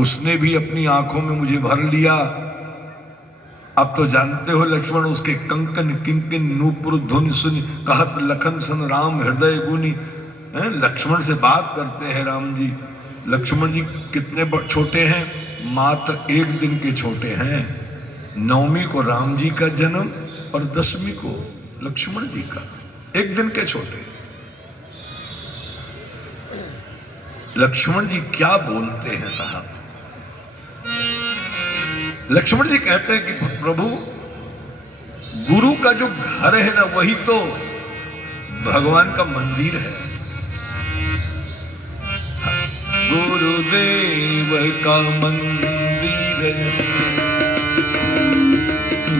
उसने भी अपनी आंखों में मुझे भर लिया। अब तो जानते हो लक्ष्मण, उसके कंकन किंकिन नूपुर धुन सुन कहत लखन सन राम हृदय गुनी। लक्ष्मण से बात करते हैं राम जी। लक्ष्मण जी कितने छोटे हैं? मात्र 1 दिन के छोटे हैं। 9वीं को राम जी का जन्म और 10वीं को लक्ष्मण जी का, 1 दिन के छोटे। लक्ष्मण जी क्या बोलते हैं साहब। लक्ष्मण जी कहते हैं कि प्रभु, गुरु का जो घर है ना, वही तो भगवान का मंदिर है। गुरुदेव का मंदिर है,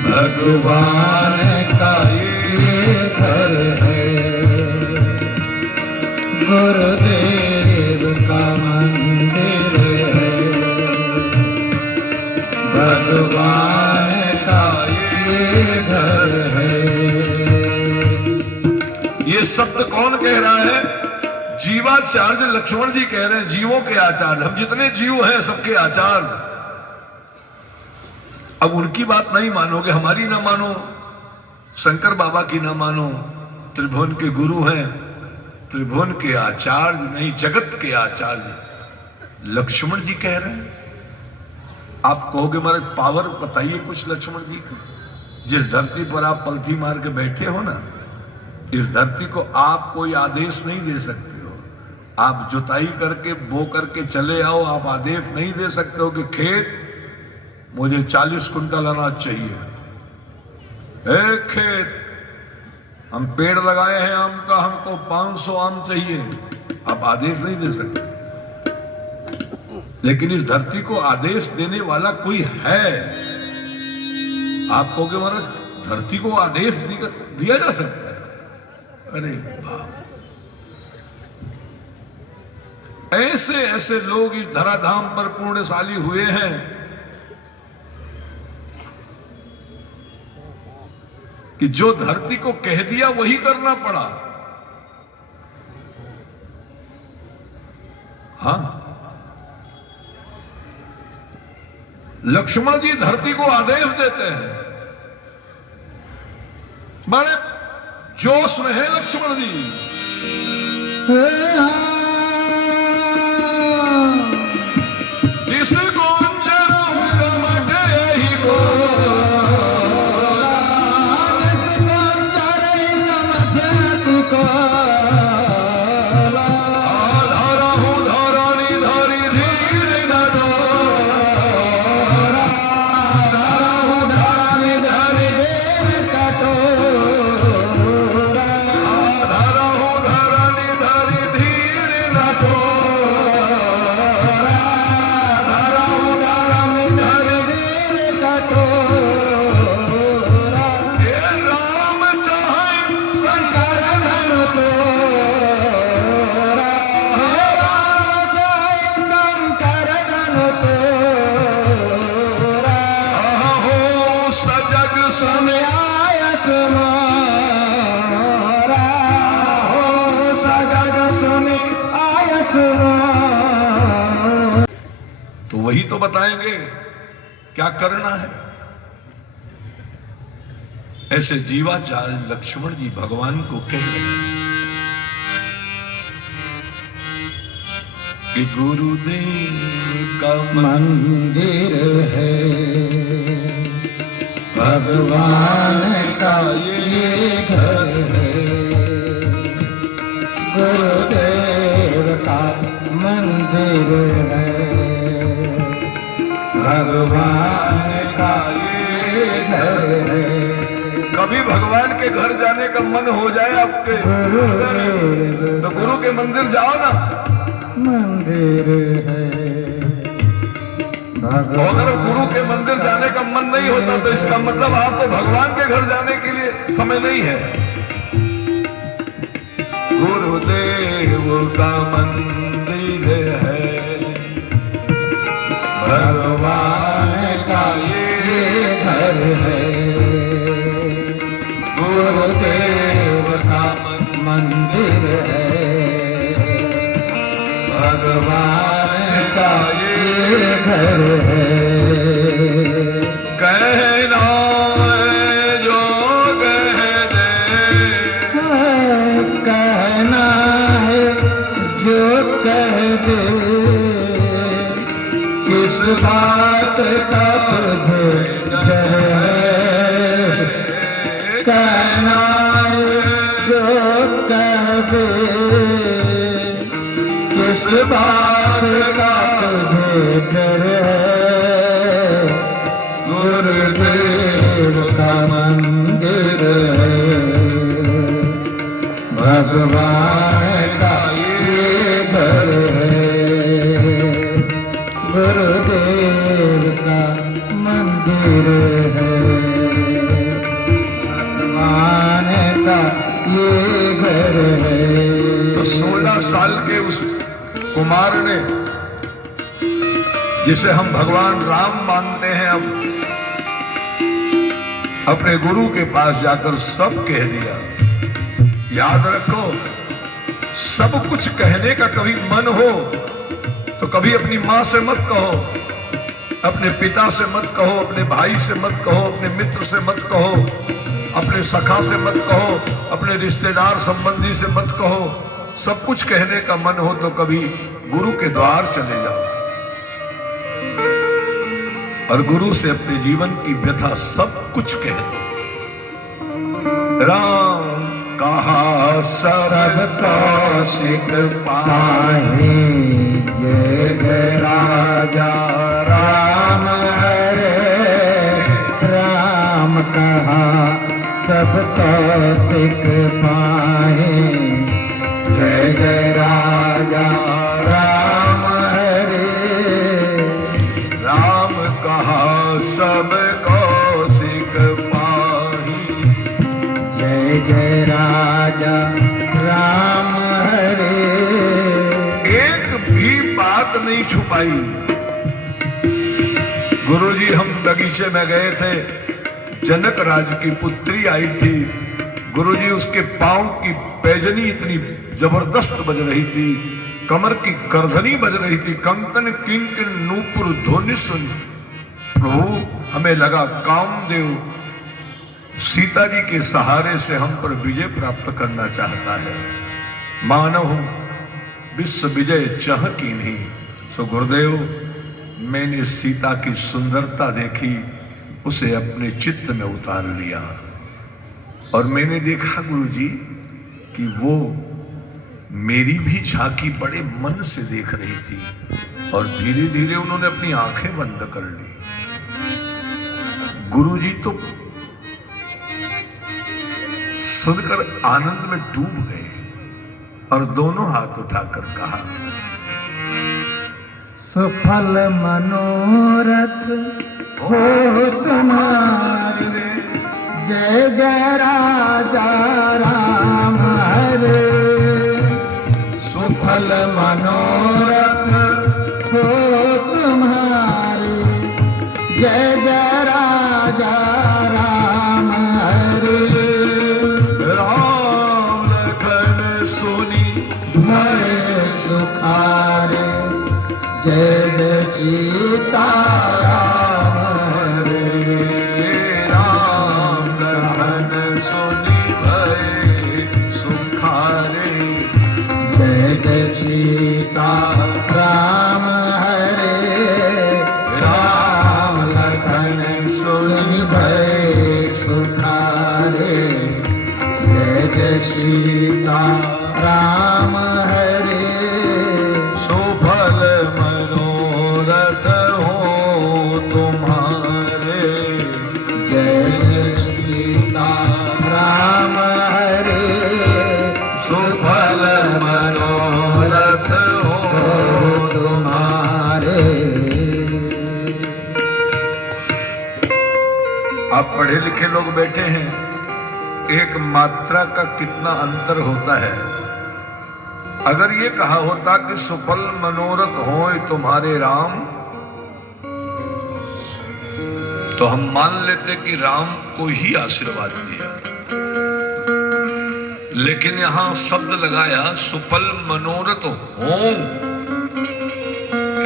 भगवान का ये घर है। गुरुदेव का मंदिर है, भगवान का ये घर है। ये शब्द कौन कह रहा है? जीवाचार्य लक्ष्मण जी कह रहे हैं, जीवों के आचार्य। हम जितने जीव हैं सबके आचार्य। अब उनकी बात नहीं मानोगे, हमारी ना मानो, शंकर बाबा की ना मानो। त्रिभुवन के गुरु हैं, त्रिभुवन के आचार्य नहीं, जगत के आचार्य लक्ष्मण जी कह रहे हैं। आप कहोगे महाराज पावर बताइए कुछ लक्ष्मण जी का। जिस धरती पर आप पलथी मार के बैठे हो ना, इस धरती को आप कोई आदेश नहीं दे सकते हो। आप जुताई करके बो करके चले आओ, आप आदेश नहीं दे सकते हो कि खेत मुझे 40 कुंटल अनाज चाहिए। खेत हम पेड़ लगाए हैं आम का, हमको 500 आम चाहिए। आप आदेश नहीं दे सकते। लेकिन इस धरती को आदेश देने वाला कोई है। आप कहोगे महाराज धरती को आदेश दिया जा सकता है? अरे बाप, ऐसे ऐसे लोग इस धराधाम पर पुण्यशाली हुए हैं कि जो धरती को कह दिया वही करना पड़ा। हाँ, लक्ष्मण जी धरती को आदेश देते हैं। बड़े जोश में है लक्ष्मण जी। इसको तो वही तो बताएंगे क्या करना है। ऐसे जीवाचार्य लक्ष्मण जी भगवान को कह रहे हैं कि गुरुदेव का मंदिर है, भगवान का ये घर है। गुरुदेव का मंदिर है, भगवान का ये घर है। कभी भगवान के घर जाने का मन हो जाए आपके तो गुरु के मंदिर जाओ ना, मंदिर है। अगर गुरु के मंदिर जाने का मन नहीं होता तो इसका मतलब आपको भगवान के घर जाने के लिए समय नहीं है। गुरुदेव का मंदिर है, भगवान का ये घर है। गुरुदेव का मंदिर है, भगवान का ये घर है। कहना है जो कह दे, कहना है जो कह दे, किस बात का तुझे डर है। कहना है जो कह दे, किस बात का तुझे डर है। गुरुदेव का मंदिर है, भगवान का ये घर है। गुरुदेव का मंदिर है, भगवान का ये घर है। तो 16 साल के उस कुमार ने, जिसे हम भगवान राम मानते हैं, अब अपने गुरु के पास जाकर सब कह दिया। याद रखो, सब कुछ कहने का कभी मन हो तो कभी अपनी मां से मत कहो, अपने पिता से मत कहो, अपने भाई से मत कहो, अपने मित्र से मत कहो, अपने सखा से मत कहो, अपने रिश्तेदार संबंधी से मत कहो। सब कुछ कहने का मन हो तो कभी गुरु के द्वार चले जाओ और गुरु से अपने जीवन की व्यथा सब कुछ कह दो। राम कहा सब कौशिक पाहे, जय जय राजा राम हरे। राम कहा सब कौशिक पाहे, जय जय राजा राम हरे। राम कहा सब कौशिक पाही, जय जय राजा राम हरे। एक भी बात नहीं छुपाई। गुरुजी, हम बगीचे में गए थे, जनक राज की पुत्री आई थी। गुरुजी, उसके पांव की पैजनी इतनी जबरदस्त बज रही थी, कमर की गर्दनी बज रही थी, कंकन किंकिन नूपुर ध्वनि सुन। प्रभु, हमें लगा कामदेव सीता जी के सहारे से हम पर विजय प्राप्त करना चाहता है। मानव विश्व विजय चाह की नहीं। सो गुरुदेव, मैंने सीता की सुंदरता देखी, उसे अपने चित्त में उतार लिया और मैंने देखा गुरुजी कि वो मेरी भी झांकी बड़े मन से देख रही थी और धीरे धीरे उन्होंने अपनी आंखें बंद कर ली। गुरुजी तो सुनकर आनंद में डूब गए और दोनों हाथ उठाकर कहा, सुफल मनोरथ हो तुम्हारे, जय जय राजा राम हरे। सुफल मनोरथ हो तुम्हारे, जय जय राजा राम हरे। राम लखन सोनी भय सुखारे, जय जय सीता राम हरे। राम लखन सोनी भय सुखारे, जय जय सीता राम हरे। राम लखन सोनी भय सुखारे, जय जय सीता राम हरे। सुफल मनोरथ हो तुम्हारे, जय जय सीता राम हरे। सुफल मनोरथ हो तुम्हारे। आप पढ़े लिखे लोग बैठे हैं, एक मात्रा का कितना अंतर होता है। अगर ये कहा होता कि सुफल मनोरथ होए तुम्हारे राम, तो हम मान लेते कि राम को ही आशीर्वाद दिया। लेकिन यहां शब्द लगाया सुफल मनोरथ हो,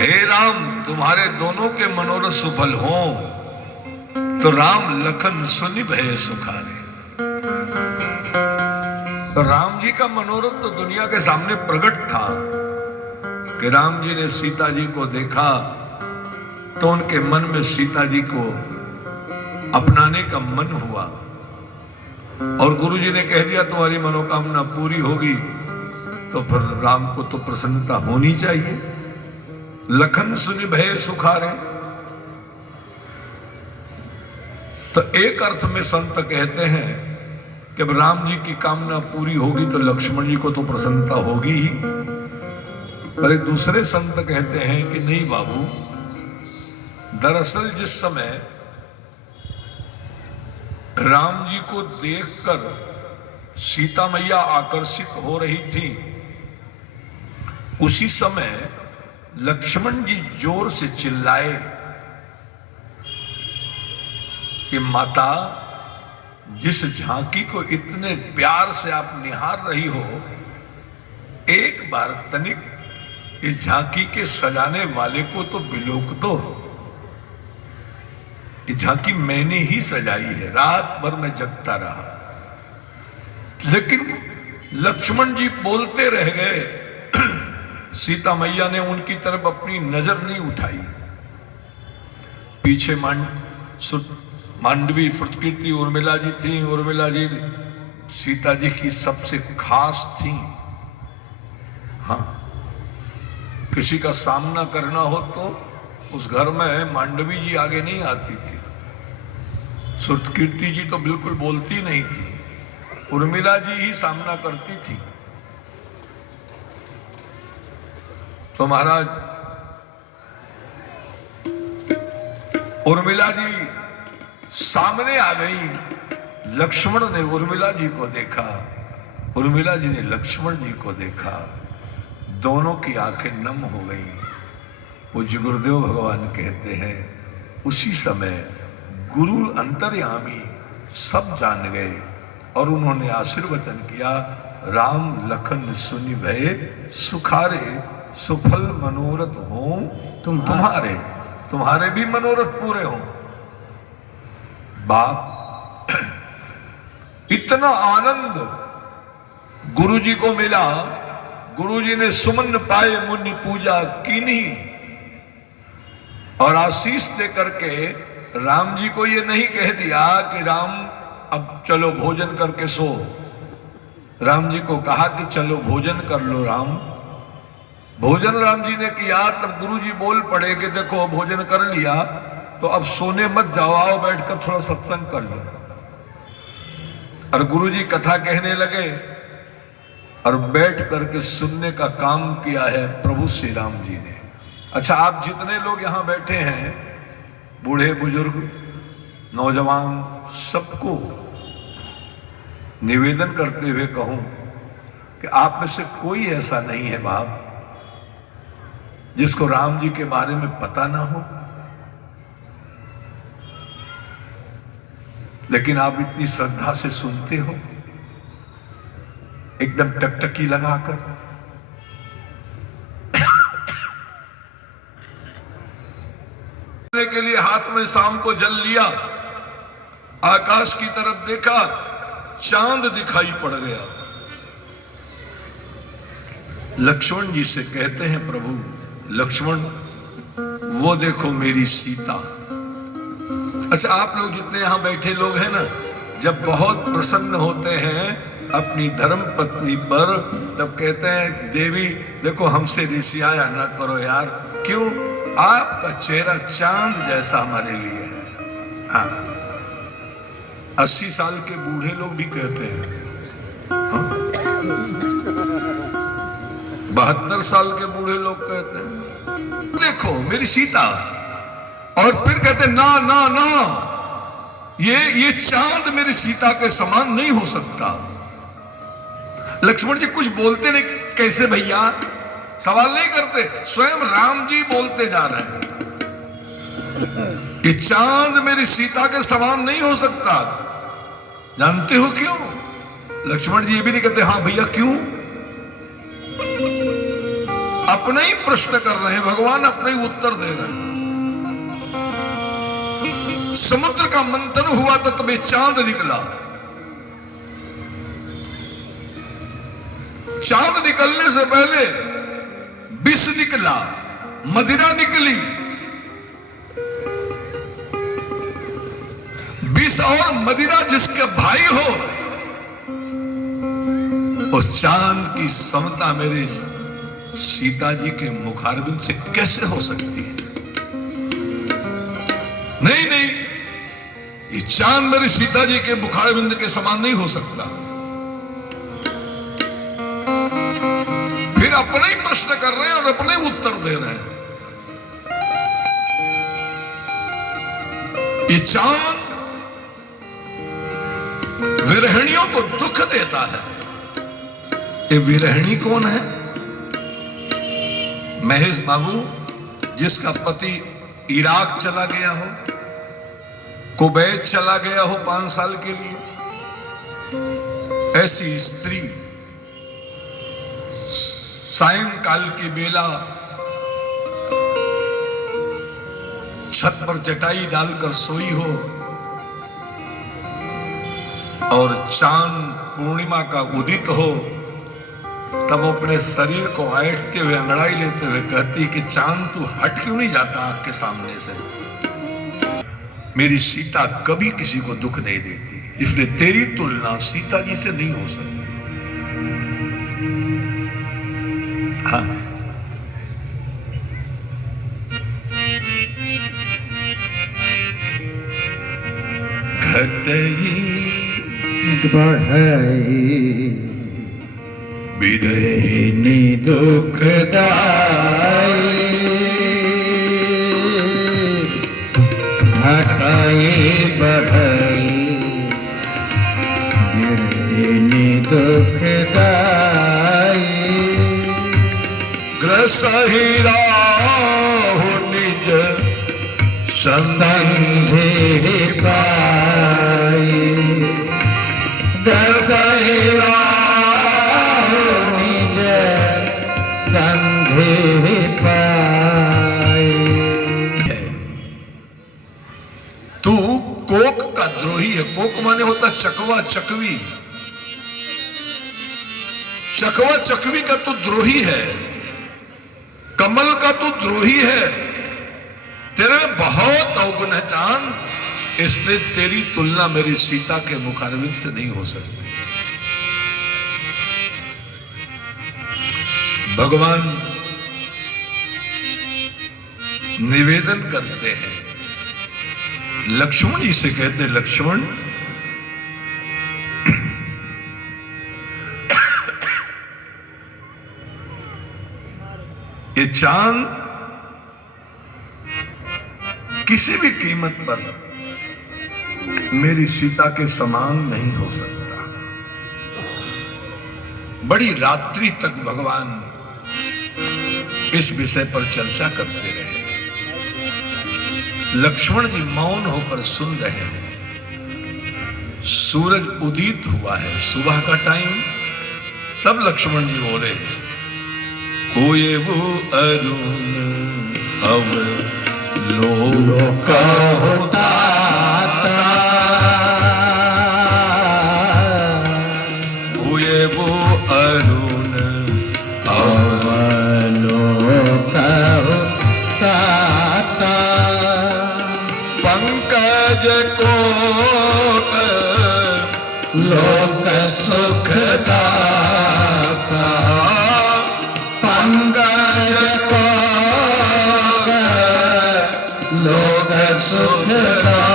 हे राम, तुम्हारे दोनों के मनोरथ सफल हो, तो राम लखन सुनि भय सुखारे। तो राम जी का मनोरथ तो दुनिया के सामने प्रकट था कि राम जी ने सीता जी को देखा तो उनके मन में सीता जी को अपनाने का मन हुआ, और गुरु जी ने कह दिया तुम्हारी मनोकामना पूरी होगी, तो फिर राम को तो प्रसन्नता होनी चाहिए। लखन सुनि भय सुखारे। तो एक अर्थ में संत कहते हैं कि अब राम जी की कामना पूरी होगी तो लक्ष्मण जी को तो प्रसन्नता होगी ही। पर एक दूसरे संत कहते हैं कि नहीं बाबू, दरअसल जिस समय राम जी को देखकर सीता मैया आकर्षित हो रही थी, उसी समय लक्ष्मण जी जोर से चिल्लाए कि माता, जिस झांकी को इतने प्यार से आप निहार रही हो, एक बार तनिक इस झांकी के सजाने वाले को तो बिलोक दो। ये झांकी मैंने ही सजाई है, रात भर मैं जगता रहा। लेकिन लक्ष्मण जी बोलते रह गए, सीता मैया ने उनकी तरफ अपनी नजर नहीं उठाई। पीछे मांडवी, फुटकीर्ति उर्मिला जी थी। उर्मिला जी सीता जी की सबसे खास थी। हाँ, किसी का सामना करना हो तो उस घर में मांडवी जी आगे नहीं आती थी। सुरकीर्ति जी तो बिल्कुल बोलती नहीं थी, उर्मिला जी ही सामना करती थी। तो महाराज उर्मिला जी सामने आ गई। लक्ष्मण ने उर्मिला जी को देखा, उर्मिला जी ने लक्ष्मण जी को देखा, दोनों की आंखें नम हो गई। पूज्य गुरुदेव भगवान कहते हैं उसी समय गुरु अंतर्यामी सब जान गए और उन्होंने आशीर्वचन किया, राम लखन सुनि भय सुखारे, सुफल मनोरथ हो तुम्हारे। तुम्हारे भी मनोरथ पूरे हो। बाप, इतना आनंद गुरु जी को मिला। गुरु जी ने सुमन पाए मुनि पूजा कीनी, और आशीष दे करके राम जी को ये नहीं कह दिया कि राम अब चलो भोजन करके सो। राम जी को कहा कि चलो भोजन कर लो राम। भोजन राम जी ने किया। तब गुरु जी बोल पड़े कि देखो भोजन कर लिया तो अब सोने मत जाओ, आओ बैठकर थोड़ा सत्संग कर लो। और गुरु जी कथा कहने लगे और बैठ करके सुनने का काम किया है प्रभु श्री राम जी ने। अच्छा, आप जितने लोग यहां बैठे हैं, बूढ़े बुजुर्ग नौजवान, सबको निवेदन करते हुए कहूं कि आप में से कोई ऐसा नहीं है बाप जिसको राम जी के बारे में पता ना हो। लेकिन आप इतनी श्रद्धा से सुनते हो, एकदम टकटकी लगाकर। के लिए हाथ में शाम को जल लिया, आकाश की तरफ देखा, चांद दिखाई पड़ गया। लक्ष्मण जी से कहते हैं प्रभु लक्ष्मण, वो देखो मेरी सीता। अच्छा, आप लोग जितने यहां बैठे लोग हैं ना, जब बहुत प्रसन्न होते हैं अपनी धर्म पत्नी पर, तब कहते हैं देवी देखो हमसे रिसियाया ना करो यार। क्यों? आपका चेहरा चांद जैसा हमारे लिए है। हाँ, 80 साल के बूढ़े लोग भी कहते हैं, हाँ? 72 साल के बूढ़े लोग कहते हैं देखो मेरी सीता। और फिर कहते ना ना ना, ये चांद मेरी सीता के समान नहीं हो सकता। लक्ष्मण जी कुछ बोलते नहीं, कैसे भैया? सवाल नहीं करते, स्वयं राम जी बोलते जा रहे हैं कि चांद मेरी सीता के समान नहीं हो सकता। जानते हो क्यों? लक्ष्मण जी ये भी नहीं कहते हाँ भैया क्यों। अपने ही प्रश्न कर रहे हैं, भगवान अपने ही उत्तर दे रहे हैं। समुद्र का मंथन हुआ तो तभी चांद निकला। चांद निकलने से पहले विष निकला, मदिरा निकली। विष और मदिरा जिसके भाई हो, उस चांद की समता मेरे सीता जी के मुखारबिंद से कैसे हो सकती है? नहीं नहीं, ये चांद मेरी सीता जी के मुखारबिंद के समान नहीं हो सकता। फिर अपने ही प्रश्न कर रहे हैं और अपने ही उत्तर दे रहे हैं। ये चांद विरहिणियों को दुख देता है। ये विरहिणी कौन है? महेश बाबू, जिसका पति इराक चला गया हो, कुवैत चला गया हो 5 साल के लिए, ऐसी स्त्री सायंकाल की बेला छत पर चटाई डालकर सोई हो और चांद पूर्णिमा का उदित हो, तब वो अपने शरीर को ऐंठते हुए, अंगड़ाई लेते हुए कहती कि चांद तू हट क्यों नहीं जाता आग के सामने से? मेरी सीता कभी किसी को दुख नहीं देती, इसलिए तेरी तुलना सीता जी से नहीं हो सकती। हाँ, घटई बढ़ई विरहिणी दुखदाई, घटाई बढ़ई विरहिणी दुखदाई, ग्रसहि राहु निज संधि पाई, ग्रसहि राहु निज संधि पाई। तू कोक का द्रोही है। कोक माने होता चकवा चकवी। चकवा चकवी का तू द्रोही है, कमल का तू द्रोही है। तेरे में बहुत अवगुण है चांद, इसलिए तेरी तुलना मेरी सीता के मुखारबिंद से नहीं हो सकती। भगवान निवेदन करते हैं, लक्ष्मण जी से कहते, लक्ष्मण ये चांद किसी भी कीमत पर मेरी सीता के समान नहीं हो सकता। बड़ी रात्रि तक भगवान इस विषय पर चर्चा करते रहे। लक्ष्मण जी मौन होकर सुन रहे हैं। सूरज उदित हुआ है, सुबह का टाइम। तब लक्ष्मण जी बोले, कोई वो अरुण अव लोक होता हुए वो अरुण लोक होता, पंकज को लोक सुखदाता, पंकज को लोक सुखदाता,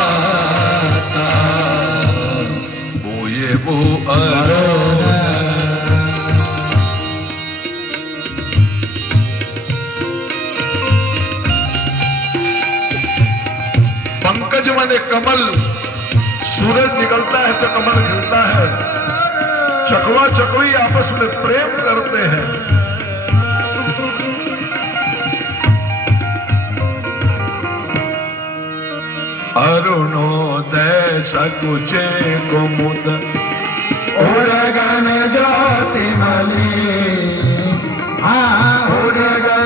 हुए वो अरुण पंकज माने कमल। सूरज निकलता है तो कमल खिलता है। चकवा चकवी आपस में प्रेम करते हैं। अरुणोदय सकुचे कुमुद उड़गन ज्योति मलि, हाँ उड़गन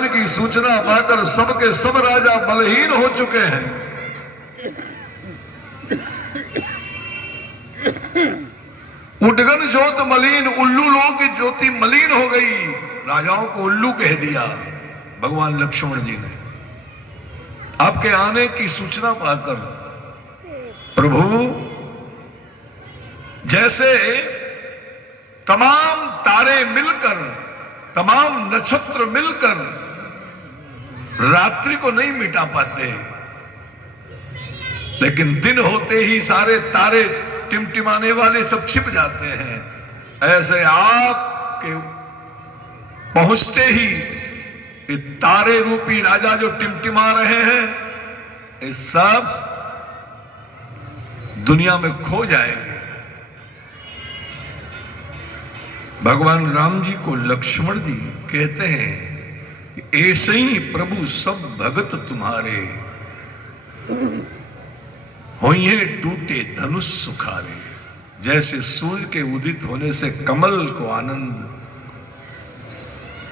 आगमन की सूचना पाकर सबके सब राजा बलहीन हो चुके हैं। उडगन ज्योत मलिन, उल्लू लोगों की ज्योति मलिन हो गई। राजाओं को उल्लू कह दिया भगवान लक्ष्मण जी ने। आपके आने की सूचना पाकर प्रभु जैसे तमाम तारे मिलकर, तमाम नक्षत्र मिलकर रात्रि को नहीं मिटा पाते, लेकिन दिन होते ही सारे तारे टिमटिमाने वाले सब छिप जाते हैं, ऐसे आपके पहुंचते ही ये तारे रूपी राजा जो टिमटिमा रहे हैं, ये सब दुनिया में खो जाएंगे। भगवान राम जी को लक्ष्मण जी कहते हैं कि ऐसे ही प्रभु सब भगत तुम्हारे, होइए टूटे धनुष सुखारे। जैसे सूर्य के उदित होने से कमल को आनंद,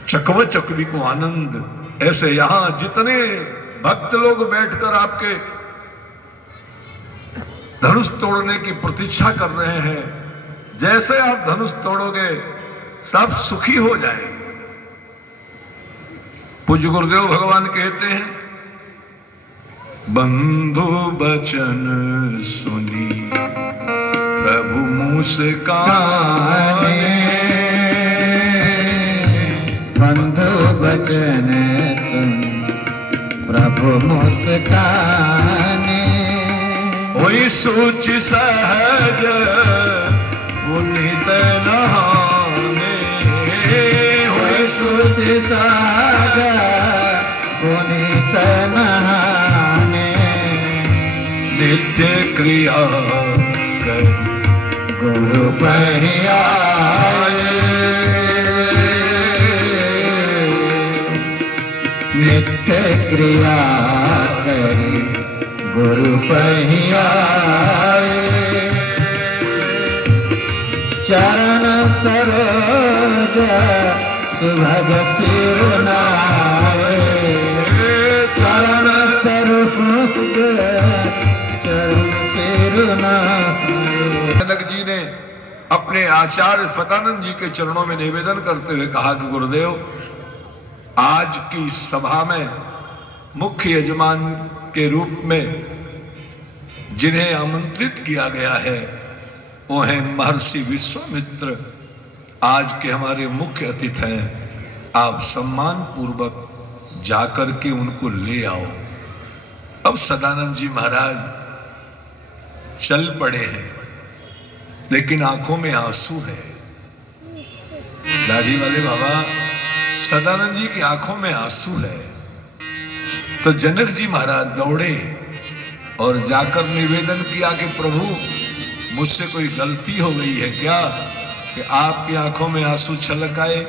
चकव चकवी को आनंद, ऐसे यहां जितने भक्त लोग बैठकर आपके धनुष तोड़ने की प्रतीक्षा कर रहे हैं, जैसे आप धनुष तोड़ोगे सब सुखी हो जाएंगे। पूज्य गुरुदेव भगवान कहते हैं, बंधु बचन सुनी प्रभु मुस्काने, बंधु बचन सुनी प्रभु मुस्काने, वही सूच सहज पुनीत नहाने, वही सूच सहज पुनीत नहाने, नित्य क्रिया कर गुरु पहियाए, नित्य क्रिया करी गुरु पहियाए, चरण सरोज सुभग सिरनाए, चरण सरोज चरण सिरनाए। जनक जी ने अपने आचार्य सदानंद जी के चरणों में निवेदन करते हुए कहा कि गुरुदेव, आज की सभा में मुख्य यजमान के रूप में जिन्हें आमंत्रित किया गया है वो हैं महर्षि विश्वामित्र, आज के हमारे मुख्य अतिथि हैं। आप सम्मान पूर्वक जाकर के उनको ले आओ। अब सदानंद जी महाराज चल पड़े हैं, लेकिन आंखों में आंसू है। दाढ़ी वाले बाबा, सदानंद जी की आंखों में आंसू है। तो जनक जी महाराज दौड़े और जाकर निवेदन किया कि प्रभु, मुझसे कोई गलती हो गई है क्या कि आपकी आंखों में आंसू छलक आए?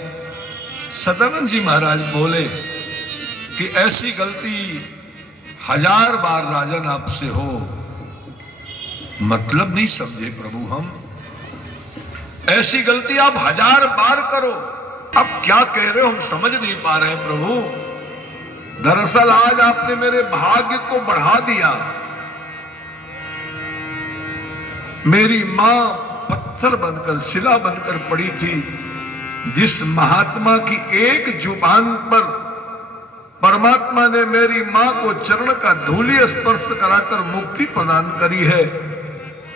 सदानंद जी महाराज बोले कि ऐसी गलती 1000 बार राजन आपसे हो, मतलब नहीं समझे प्रभु हम। ऐसी गलती आप 1000 बार करो, अब क्या कह रहे हो हम समझ नहीं पा रहे हैं प्रभु। दरअसल आज आपने मेरे भाग्य को बढ़ा दिया। मेरी मां पत्थर बनकर, शिला बनकर पड़ी थी। जिस महात्मा की एक जुबान पर परमात्मा ने मेरी मां को चरण का धूली स्पर्श कराकर मुक्ति प्रदान करी है,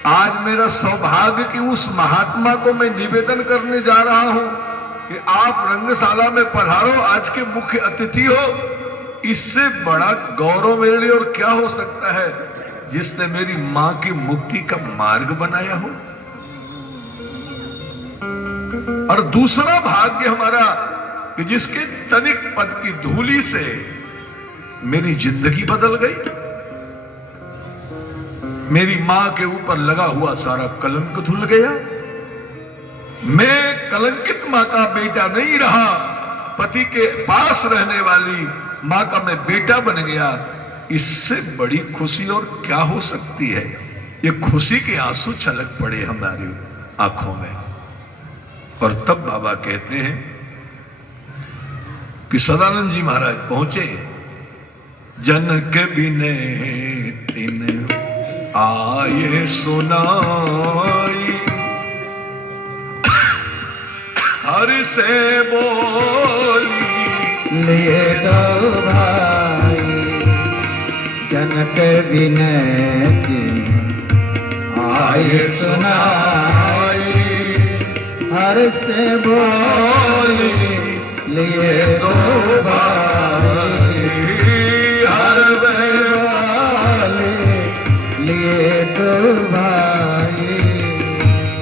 आज मेरा सौभाग्य कि उस महात्मा को मैं निवेदन करने जा रहा हूं कि आप रंगशाला में पधारो, आज के मुख्य अतिथि हो। इससे बड़ा गौरव मेरे लिए और क्या हो सकता है, जिसने मेरी मां की मुक्ति का मार्ग बनाया हो। और दूसरा भाग्य हमारा कि जिसके तनिक पद की धूली से मेरी जिंदगी बदल गई। मेरी मां के ऊपर लगा हुआ सारा कलंक धुल गया। मैं कलंकित मां का बेटा नहीं रहा, पति के पास रहने वाली मां का मैं बेटा बन गया। इससे बड़ी खुशी और क्या हो सकती है। ये खुशी के आंसू छलक पड़े हमारी आंखों में। और तब बाबा कहते हैं कि सदानंद जी महाराज पहुंचे। जनक बिने तिन आए सुनाई, हरि से बोली लिए दो भाई, जनक विनय आए सुनाई, हर से बोली लिए दो भाई, हर से बोली लिए दो भाई,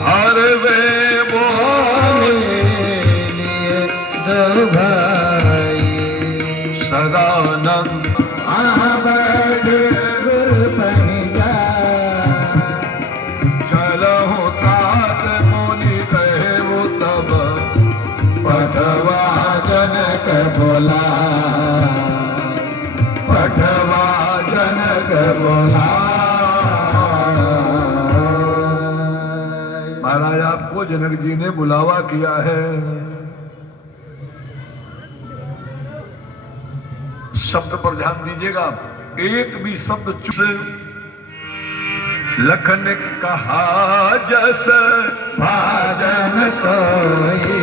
हर वे बोले लिए दो भाई। सदानंद आबद गुरु पहिया, चलहु तात मुनि कहे वो तब, पठवा जनक बोला, पठवा जनक बोला। महाराज आपको जनक जी ने बुलावा किया है। शब्द पर ध्यान दीजिएगा, एक भी शब्द चुप से। लखन कहा जस भाजन सोई,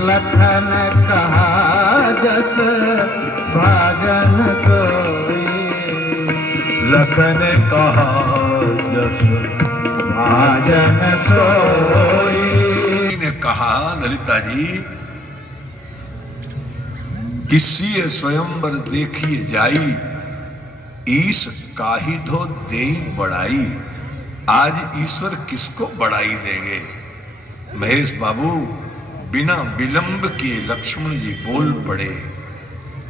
लखन कहा जस भाजन सोई, लखन कहा जस भाजन सोई। ने कहा ललिता जी, किसी स्वयंवर देखिए जाई, ईश काही धो दे बड़ाई। आज ईश्वर किसको बड़ाई देंगे? महेश बाबू बिना विलंब किए लक्ष्मण जी बोल पड़े।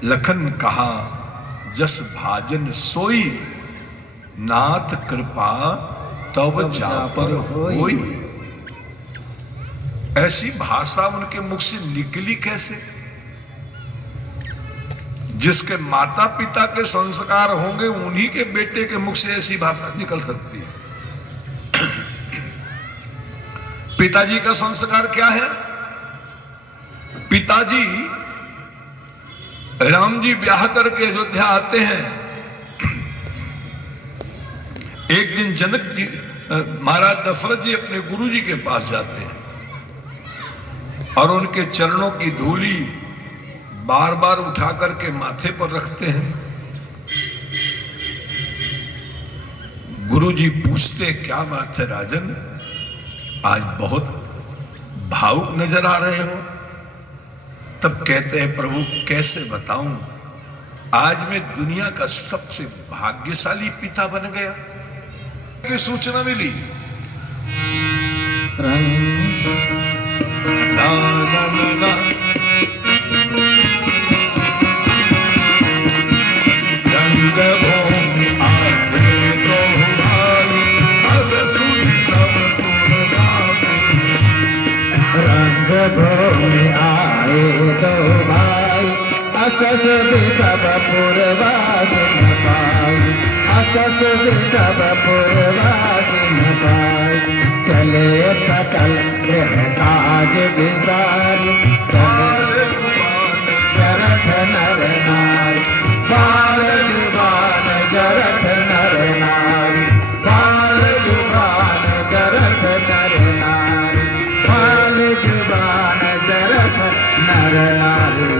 लखन कहा जस भाजन सोई, नाथ कृपा तब जापर होई। ऐसी भाषा उनके मुख से निकली कैसे? जिसके माता पिता के संस्कार होंगे उन्हीं के बेटे के मुख से ऐसी भाषा निकल सकती है। पिताजी का संस्कार क्या है? पिताजी राम जी ब्याह करके अयोध्या आते हैं। एक दिन जनक जी महाराज दशरथ जी अपने गुरु जी के पास जाते हैं और उनके चरणों की धूली बार बार उठा करके माथे पर रखते हैं। गुरुजी पूछते क्या बात है राजन, आज बहुत भावुक नजर आ रहे हो। तब कहते हैं प्रभु कैसे बताऊं, आज मैं दुनिया का सबसे भाग्यशाली पिता बन गया। की सूचना मिली। ना, ना, ना, ना। रंगभूमि आए तो हमारी, अस सुनि सब पुरवासी। रंगभूमि आए दो भाई, असस सब पुरवासिन पाई, असस सब पुरवासिन पाई। चले सकल गृह काज बिसारी, चले जरठ नर नारी, बाल जुबान जरठ नर नारी, बाल जुबान जरठ नर नारी, बाल जुबान जरठ नर नारी।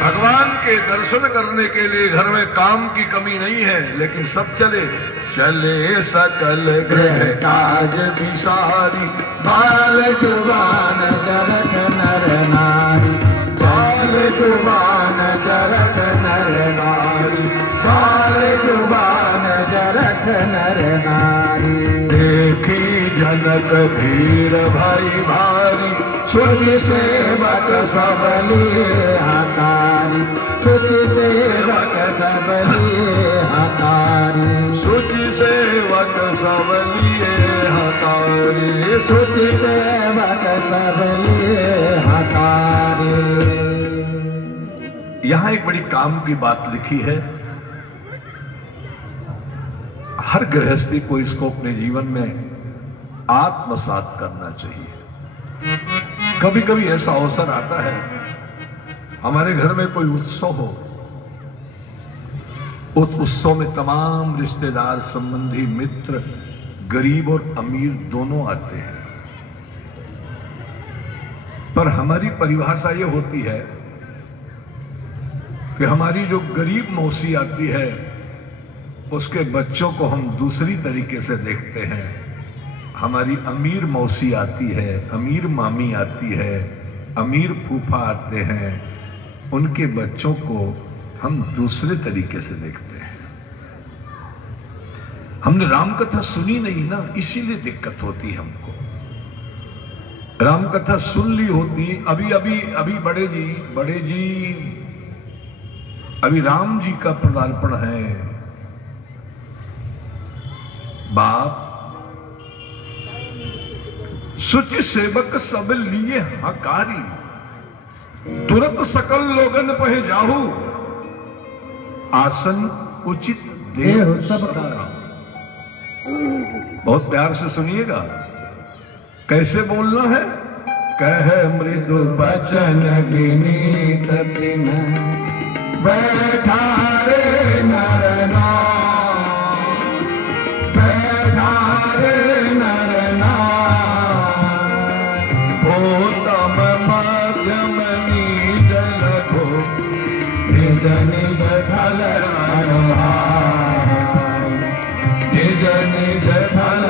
भगवान के दर्शन करने के लिए घर में काम की कमी नहीं है, लेकिन सब चले। चले सकल गृह काज बिसारी, बाल जुबान जरठ नर नारी, बाल जुबान जरठ नर नारी, बाल जुबान जरठ नर नारी। देखी जनक भीर भाई भारी, सुचि सेवक सब लिए हकारी, सुचि सेवक सब लिए हकारी, सुचि सेवक सब लिए हकारी, सुचि सेवक सब लिए हकारी। यहां एक बड़ी काम की बात लिखी है। हर गृहस्थी को इसको अपने जीवन में आत्मसात करना चाहिए। कभी कभी ऐसा अवसर आता है हमारे घर में कोई उत्सव हो, उस उत्सव में तमाम रिश्तेदार, संबंधी, मित्र, गरीब और अमीर दोनों आते हैं। पर हमारी परिभाषा ये होती है कि हमारी जो गरीब मौसी आती है उसके बच्चों को हम दूसरी तरीके से देखते हैं। हमारी अमीर मौसी आती है, अमीर मामी आती है, अमीर फूफा आते हैं, उनके बच्चों को हम दूसरे तरीके से देखते हैं। हमने रामकथा सुनी नहीं ना, इसीलिए दिक्कत होती है हमको। रामकथा सुन ली होती, अभी बड़े जी अभी राम जी का पदार्पण है। बाप सुचि सेवक सब लिए हकारी, तुरंत सकल लोगन पहे जाहू, आसन उचित देव सबका। बहुत प्यार से सुनिएगा, कैसे बोलना है। कह मृदु बचन विनीत बिन बैठा रे नर नाम, बैठा रे नर नाम। भूतम मध्यम निज लघु, निज निज फल अनुहार, निज निज फल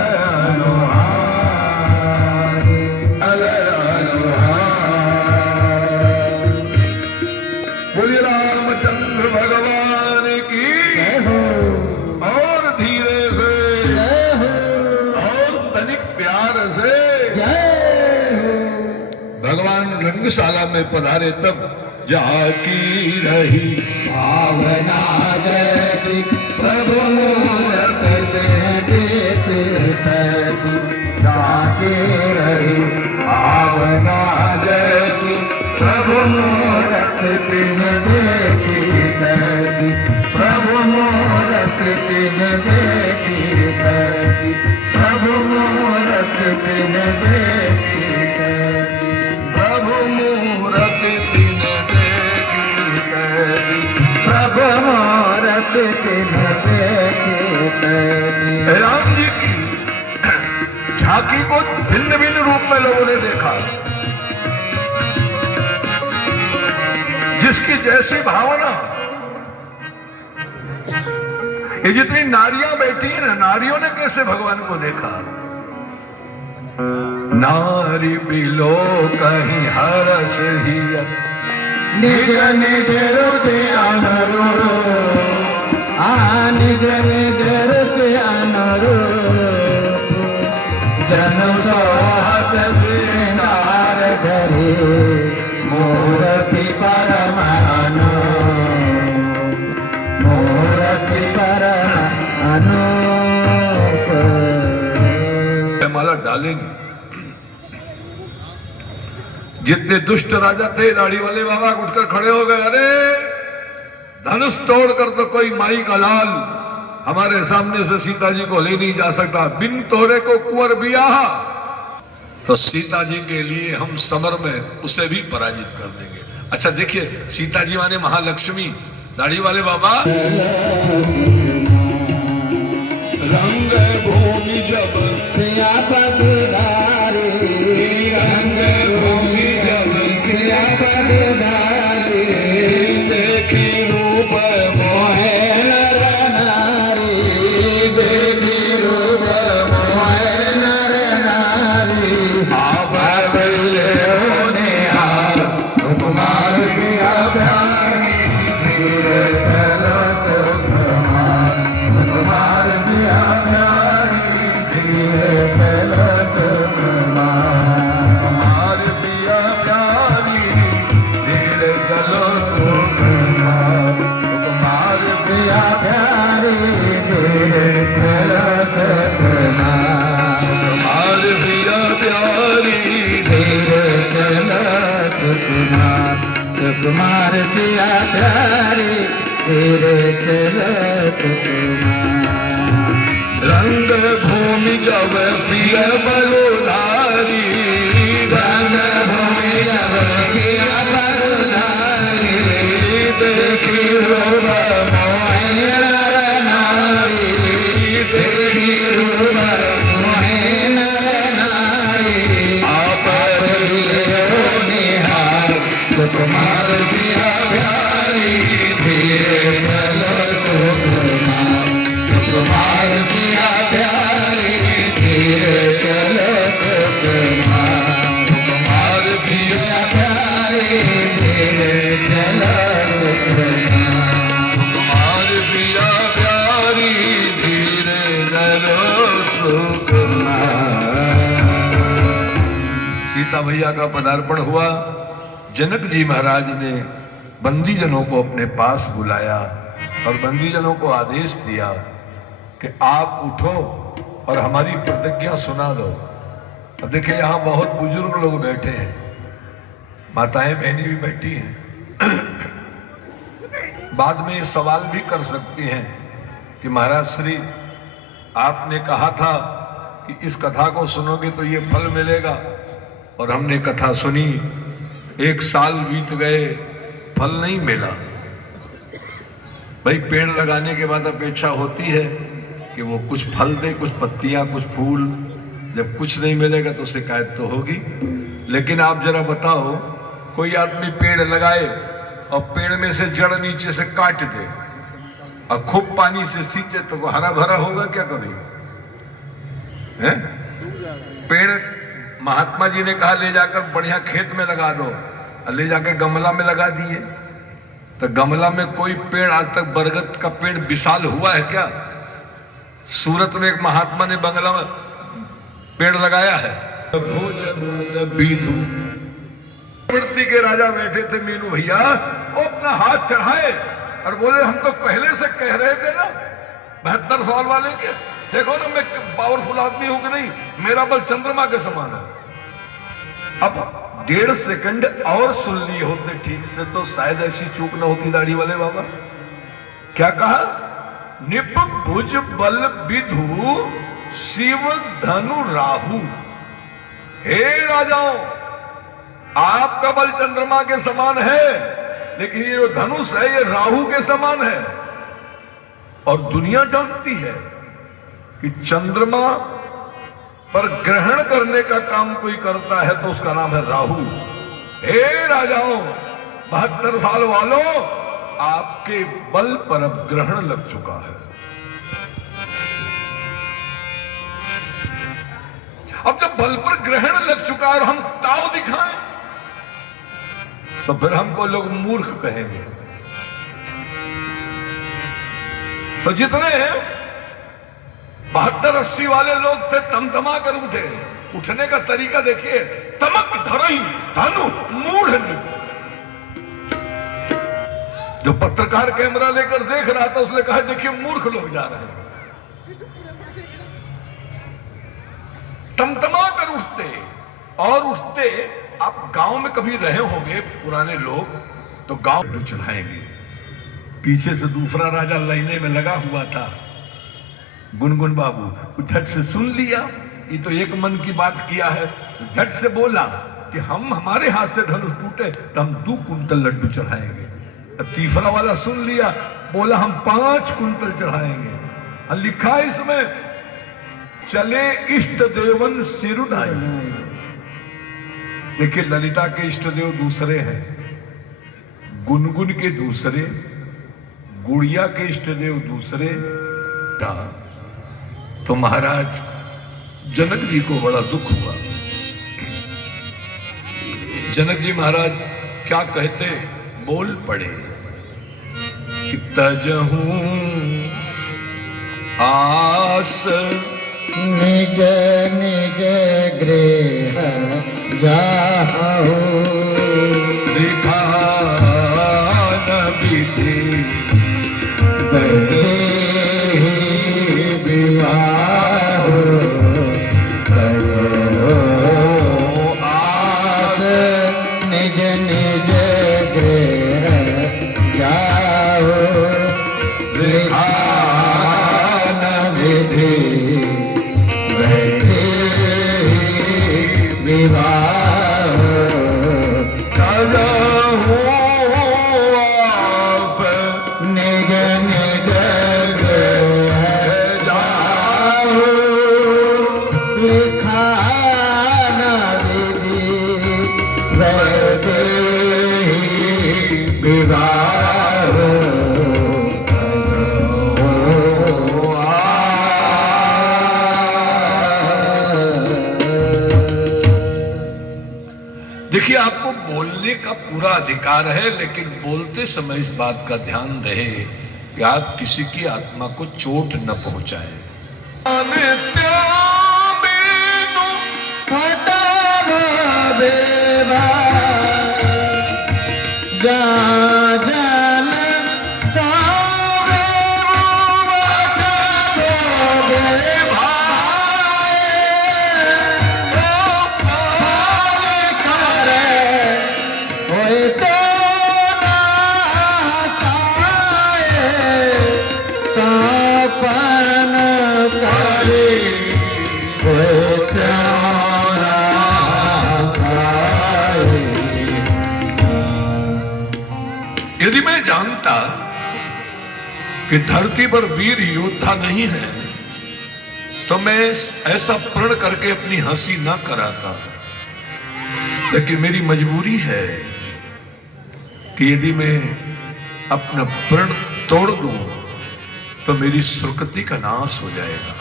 अनुहार, फल अनुहार। बोलिए रामचंद्र भगवान की। जय हो, और धीरे से जय हो, और तनिक प्यार से। जय हो। भगवान रंगशाला में पधारे तब जाकी रही भावना जैसी प्रभु मूरत देते तैसी, जाके रही भावना जैसी प्रभु मूरत तिन देखी तैसी, प्रभु मूरत तिन देखी तैसी, प्रभु मूरत तिन देखी तैसी, प्रभु मूरत तिन देखी तैसी। प्रभु मूरत तिन देखी तैसी। राम जी की झांकी को भिन्न भिन्न रूप में लोगों ने देखा, जिसकी जैसी भावना। ये जितनी नारियां बैठी हैं ना, नारियों ने कैसे भगवान को देखा। नारी बिलो कहीं हरस ही, निज निज रुचि अनुरूप, निज निज रुचि अनुरूप, जन सोहत श्रृंगार धरे, मूर्ति परम अनूप, मूर्ति परम अनूप। माला डालेंगे। जितने दुष्ट राजा थे, दाढ़ी वाले बाबा उठकर खड़े हो गए। अरे धनुष तोड़कर तो कोई माई का लाल हमारे सामने से सीता जी को ले नहीं जा सकता। बिन तोरे को कुंवर बियाह, तो सीता जी के लिए हम समर में उसे भी पराजित कर देंगे। अच्छा देखिए, सीता जी माने महालक्ष्मी, दाढ़ी वाले बाबा। रंग भूमि जब सियापतधारी, रंग भूमि जब सियापतधारी, देखी रूप मोहे नर नारी, देखी रूप मोहे नर नारी। आभले होने हार, कुमार सिया प्यारी, धीरे चलो सुकुमार, कुमार सिया प्यारी, धीरे चलो सुकुमार। कुमार सिया प्यारी, धीरे चलो सुकुमार। कुमार सिया प्यारी, धीरे चलो सुकुमार। कुमार सिया प्यारी, धीरे चलो सुकुमार, सुकुमार सिया प्यारी, धीरे चलो सुकुमार। रंग भूमि जब सिया बलोधारी, रंग भूमि जब सिया बलोधारी, सीता भैया का पदार्पण हुआ। जनक जी महाराज ने बंदीजनों को अपने पास बुलाया और बंदीजनों को आदेश दिया कि आप उठो और हमारी प्रतिज्ञा सुना दो। अब देखिए यहां बहुत बुजुर्ग लोग बैठे हैं, माताएं बहनें भी बैठी हैं। बाद में ये सवाल भी कर सकती हैं कि महाराज श्री आपने कहा था कि इस कथा को सुनोगे तो ये फल मिलेगा, और हमने कथा सुनी, 1 साल बीत गए, फल नहीं मिला। भाई पेड़ लगाने के बाद अपेक्षा होती है कि वो कुछ फल दे, कुछ पत्तियां, कुछ फूल। जब कुछ नहीं मिलेगा तो शिकायत तो होगी। लेकिन आप जरा बताओ, कोई आदमी पेड़ लगाए और पेड़ में से जड़ नीचे से काट दे और खूब पानी से सींचे तो वो हरा भरा होगा क्या कभी? है? पेड़ महात्मा जी ने कहा ले जाकर बढ़िया खेत में लगा दो, और ले जाकर गमला में लगा दिए। तो गमला में कोई पेड़ आज तक बरगद का पेड़ विशाल हुआ है क्या? सूरत में एक महात्मा ने बंगला में पेड़ लगाया है। प्रवृत्ति के राजा बैठे थे मीनू भैया, वो अपना हाथ चढ़ाए और बोले हम तो पहले से कह रहे थे ना 72 साल वाले के, देखो ना मैं पावरफुल आदमी हूं कि नहीं, मेरा बल चंद्रमा के समान है। अब 1.5 सेकंड और सुन लिए होते ठीक से तो शायद ऐसी चूक न होती दाढ़ी वाले बाबा। क्या कहा? निप भुज बल विधु शिव धनु राहु। हे राजाओं, आपका बल चंद्रमा के समान है, लेकिन ये जो धनुष है ये राहु के समान है। और दुनिया जानती है कि चंद्रमा पर ग्रहण करने का काम कोई करता है तो उसका नाम है राहु। हे राजाओं, 72 साल वालों, आपके बल पर अब ग्रहण लग चुका है। अब जब बल पर ग्रहण लग चुका है और हम ताव दिखाएं तो फिर हमको लोग मूर्ख कहेंगे। तो जितने 72-80 वाले लोग थे तमतमा कर उठे। उठने का तरीका देखिए, तमक धरई धनु मूढ़। जो पत्रकार कैमरा लेकर देख रहा था उसने कहा देखिए मूर्ख लोग जा रहे हैं। तमतमा कर उठते और उठते। आप गांव में कभी रहे होंगे पुराने लोग, तो गांव लड्डू चढ़ाएंगे। पीछे से दूसरा राजा लाइने में लगा हुआ था, गुनगुन बाबू। झट से सुन लिया ये तो एक मन की बात किया है, झट से बोला कि हम हमारे हाथ से धनुष टूटे तो हम 2 कुंटल लड्डू चढ़ाएंगे। तीसरा वाला सुन लिया, बोला हम 5 कुंटल चढ़ाएंगे। लिखा है इसमें, चले इष्ट देवन सिरुनाई। देखिए ललिता के इष्ट देव दूसरे हैं, गुनगुन के दूसरे, गुड़िया के इष्ट देव दूसरे। तो महाराज जनक जी को बड़ा दुख हुआ। जनक जी महाराज क्या कहते, बोल पड़े कि तजहूं आस निज निज गृह जाओ, रिखान विधि विवाह करो आस, निज निज गृह जाओ, रिखान विधि विवाह तजहूं आस निज निज गृह जाओ, लिखान विधि वैदेही विवाह देखिए आपको बोलने का पूरा अधिकार है, लेकिन बोलते समय इस बात का ध्यान रहे कि आप किसी की आत्मा को चोट न पहुंचाएं। हटावे गाजन तावे उमट दोगे भाई पाल करे होए तो नासाए तापन करे होए तो नासाए। यदि मैं जानता कि धरती पर वीर योद्धा नहीं है तो मैं ऐसा प्रण करके अपनी हंसी ना कराता, लेकिन मेरी मजबूरी है कि यदि मैं अपना प्रण तोड़ दूं तो मेरी सुकृति का नाश हो जाएगा।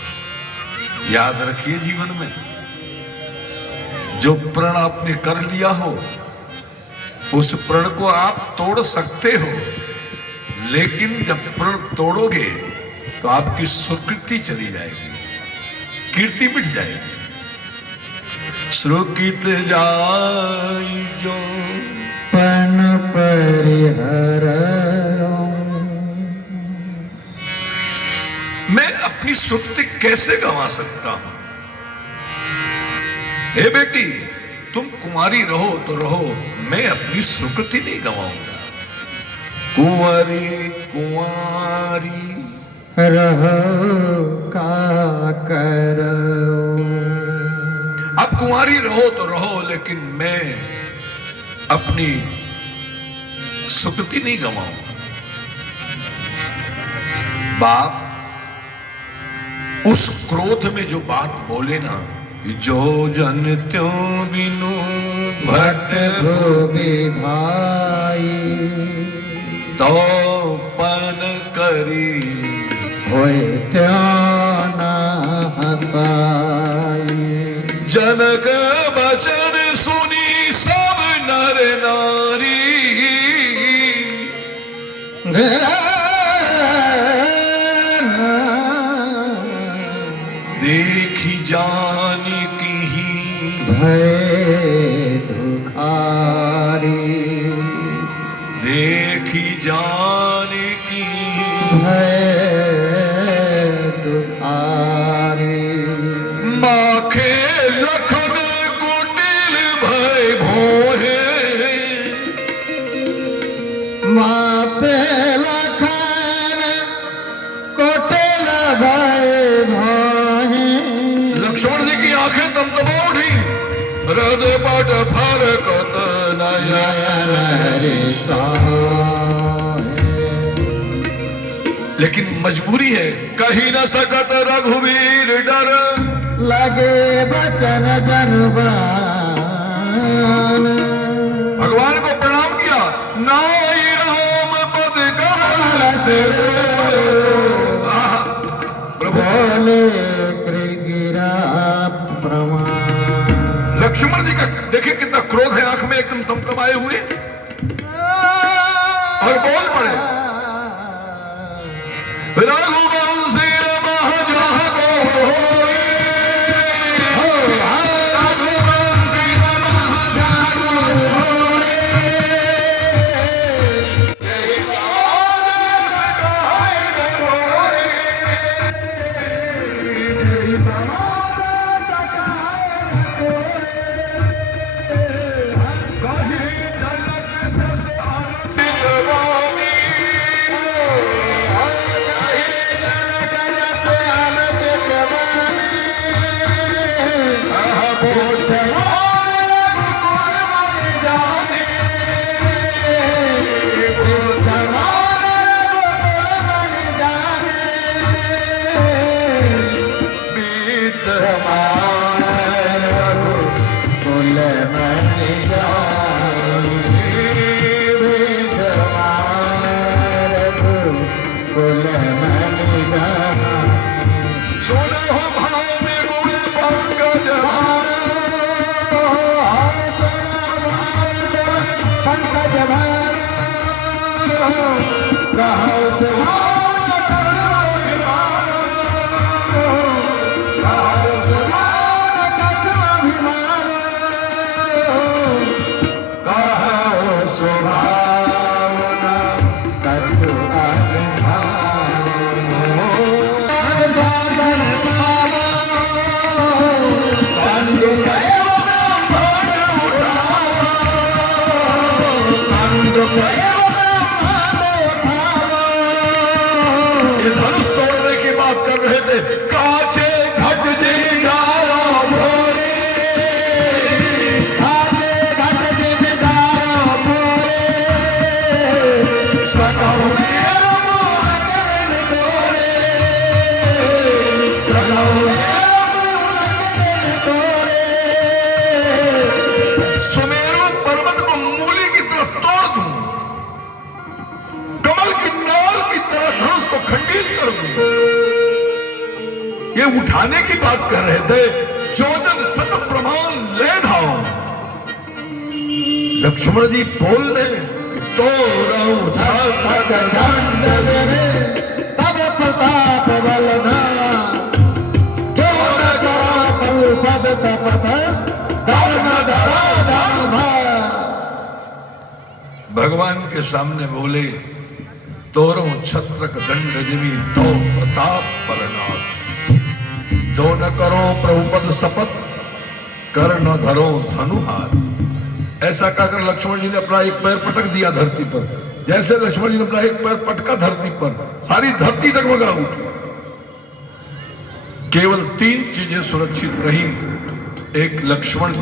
याद रखिए, जीवन में जो प्रण आपने कर लिया हो उस प्रण को आप तोड़ सकते हो, लेकिन जब प्रण तोड़ोगे तो आपकी सुकृति चली जाएगी, कीर्ति मिट जाएगी। सुकृत जाई जो पन परिहर मैं अपनी सुकृति कैसे गंवा सकता हूं? हे बेटी, तुम कुंवारी रहो तो रहो, मैं अपनी सुकृति नहीं गंवाऊंगा। कुंवारी कुंवारी रहो का करो। अब कुंवारी रहो तो रहो, लेकिन मैं अपनी सुकृति नहीं गंवाऊंगा। बाप, उस क्रोध में जो बात बोले ना, जो जन त्यों बिनु भट भोगे भाई तो पन करी होए त्यान हसाई। जनक बचन सुनी सब नर नारी, देखी जानी की भय दुखारी। देखी जानी की भय दुखारी। माखे लखन कुटिल भय भोहे, माते लखन कोटिल भय भाई। लक्ष्मण जी की आंखें तमतमा उठी, हृदय पट फरकत नयन। नयन साहे। लेकिन मजबूरी है, कही न सकत रघुवीर डर। लगे बचन जनबान। भगवान को प्रणाम किया, नाई राम पद कमल से। प्रभु बोले कृगिरा प्रमाण। लक्ष्मण जी का देखिए कितना क्रोध है, आंख में एकदम तमतमाए हुए और बोल पड़े, रघुवंशी महजह को होए, रघुवंशी महजह को होए, यही समाज सिखाए कोई, यही समाज सिखाए कोई, कहीं जनक दस अंतिम वाणी, जो आगमानो साधन पावो कांडो कयो कांडो कयो ये धनुष तोड़ने की बात कर रहे थे। काचे घट जी गारा भोरे, काचे घट जी गारा भोरे सकाओ सुमेरु पर्वत को मूली की तरह तोड़ दूं, कमल की नाल की तरह धनुष को खंडित कर दूं। ये उठाने की बात कर रहे थे। जोजन सत प्रमाण ले धाओ। लक्ष्मण जी बोल रहे तोड़ा तक झंड रे तब प्रताप बलना जो न करा पल पद सपथ धर्म धरा धर्म भगवान के सामने बोले तोरो छत्रक दंड जिमी तो प्रताप परनाथ, जो न करो प्रभुपद शपथ कर न धरो धनुहार। ऐसा कहकर लक्ष्मण जी ने अपना एक पैर पटक दिया धरती पर। जैसे लक्ष्मण जी ने अपना एक पैर पटका धरती पर, सारी धरती डगमगा उठी। केवल 3 चीजें सुरक्षित रही। एक लक्ष्मण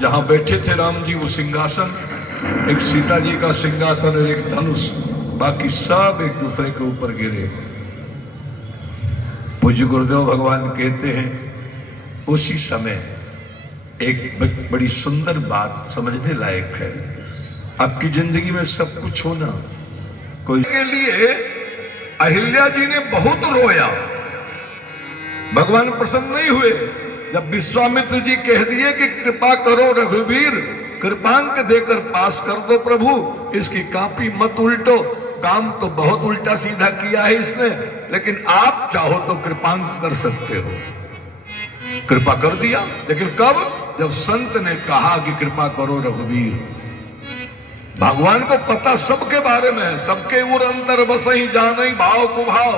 जहां बैठे थे राम जी वो सिंहासन, एक सीता जी का सिंहासन और एक धनुष, बाकी सब एक दूसरे के ऊपर गिरे। पूज्य गुरुदेव भगवान कहते हैं उसी समय एक बड़ी सुंदर बात समझने लायक है। आपकी जिंदगी में सब कुछ होना कोई के लिए अहिल्या जी ने बहुत रोया, भगवान प्रसन्न नहीं हुए। जब विश्वामित्र जी कह दिए कि कृपा करो रघुवीर, कृपांक देकर पास कर दो प्रभु, इसकी कापी मत उल्टो। काम तो बहुत उल्टा सीधा किया है इसने, लेकिन आप चाहो तो कृपांक कर सकते हो। कृपा कर दिया, लेकिन कब? जब संत ने कहा कि कृपा करो रघुवीर। भगवान को पता सबके बारे में है, सबके उर अंतर बसही जानई भाव कुभाव।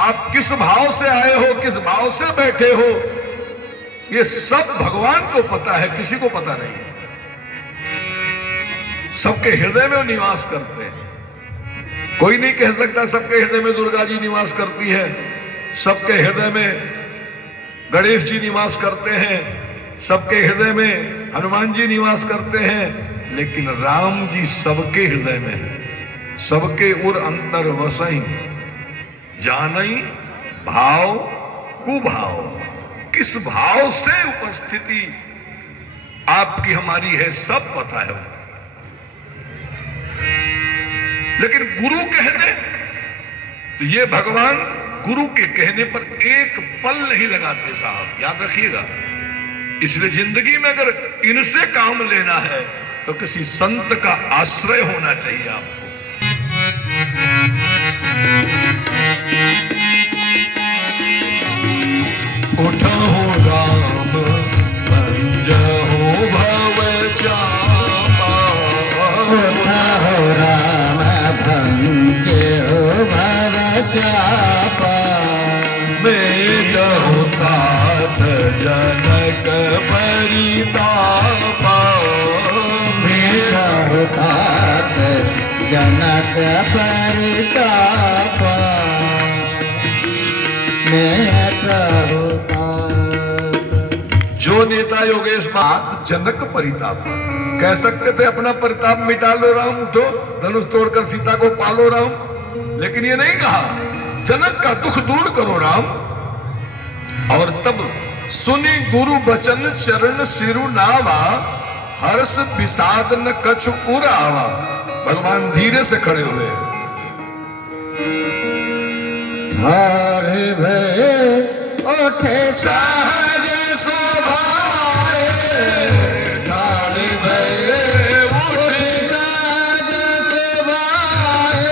आप किस भाव से आए हो, किस भाव से बैठे हो, ये सब भगवान को पता है, किसी को पता नहीं। सबके हृदय में वो निवास करते हैं। कोई नहीं कह सकता सबके हृदय में दुर्गा जी निवास करती है, सबके हृदय में गणेश जी निवास करते हैं, सबके हृदय में हनुमान जी निवास करते हैं, लेकिन राम जी सबके हृदय में है। सबके उर अंतर वसई जानई भाव कुभाव। किस भाव से उपस्थिति आपकी हमारी है सब पता है। लेकिन गुरु कह दे तो ये भगवान गुरु के कहने पर एक पल नहीं लगाते साहब, याद रखिएगा। इसलिए जिंदगी में अगर इनसे काम लेना है तो किसी संत का आश्रय होना चाहिए आपको। उठो राम पंजहो भव चापा, उठो राम भंजे हो भव चापा, मेरहु तात जनक परितापा, मेरहु तात जनक परितापा, मेरहु तात। जो नेता योगेश बात जनक परिताप कह सकते थे अपना परिताप मिटा लो राम, उठो धनुष तोड़कर सीता को पालो राम, लेकिन ये नहीं कहा जनक का दुख दूर करो राम। और तब सुनी गुरु बचन चरण सिरु नावा, हर्ष विषाद न कछु उर आवा। भगवान धीरे से खड़े हुए। हरे भय उठे सहज सुभाए, हरे भय उठे सहज सुभाए,